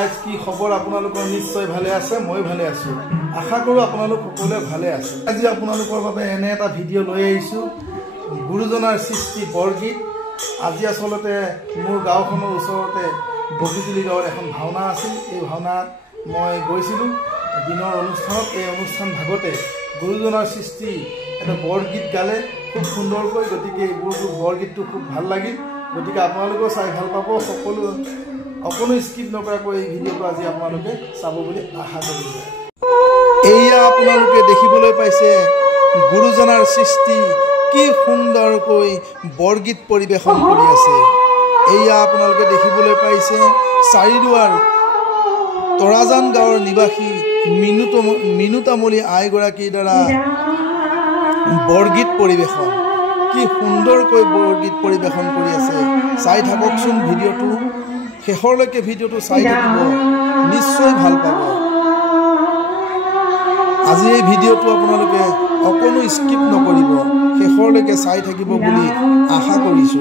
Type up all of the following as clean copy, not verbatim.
guys কি খবৰ আপোনালোকৰ নিশ্চয় ভালে আছে মই ভালে আছো আশা কৰো আপোনালোক সকলোৱে ভালে আছে আজি আপোনালোকৰ বাবে এনে এটা ভিডিঅ' লৈ আহিছো গুৰুজনাৰ সৃষ্টি বৰগীত আজি আসলতে মোৰ গাঁওখনৰ ওচৰতে বগিজুলি গাঁৱৰ এখন ভাওনা আছিল এই ভাওনাত মই গৈছিলো দিনৰ অনুষ্ঠানত এই অনুষ্ঠান ভাগতে গুৰুজনাৰ সৃষ্টি এটা বৰগীত গালে খুব সুন্দৰকৈ গতিকে এই বৰগীতটো খুব ভাল লাগিল গতিকে আপোনালোকেও চাই ভাল পাব সকলো অকনো স্কিপ নকৰাকৈ এই ভিডিঅ'টো আজি আপোনালোকে চাব বুলি আশা কৰিছো এয়া আপোনালোকে দেখিবলৈ পাইছে গুৰুজনাৰ সৃষ্টি কি সুন্দৰকৈ বৰগীত পৰিবেশন কৰি আছে এয়া আপোনালোকে দেখিবলৈ পাইছে চাৰিদুৱাৰ তৰাজান গাঁৱৰ নিবাসী মিনুতামলী আইগৰাকীৰ দ্বাৰা বৰগীত পৰিবেশন কি সুন্দৰকৈ বৰগীত পৰিবেশন কৰি আছে চাই থাককচোন ভিডিঅ'টো শেষৰলৈকে ভিডিঅ'টো চাই থাকিব নিশ্চয় ভাল পাব আজি এই ভিডিঅ'টো আপোনালোকে অকনো স্কিপ নকৰিব শেষৰলৈকে চাই থাকিব বুলি আশা কৰিছো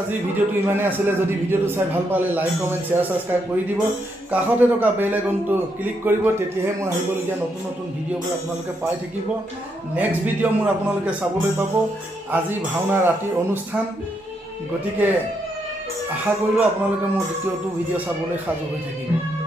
আজি ভিডিওটো ইমানে আছিলে যদি ভিডিওটো চাই ভাল পালে লাইক কমেন্ট শেয়ার সাবস্ক্রাইব কৰি দিব কাষতে থকা বেল আইকনটো ক্লিক কৰিব তেতিয়াহে মোৰ আহিবলগীয়া নতুন নতুন ভিডিওবোৰ আপোনালোকে পাই থাকিব নেক্সট ভিডিও মোৰ আপোনালোকে চাবলৈ পাব আজি ভাওনা ৰাতি অনুষ্ঠান গতিকে আশা কৰিলো আপোনালোকে মোৰ দ্বিতীয়টো ভিডিও চাবলৈ সাজু হৈ থাকিব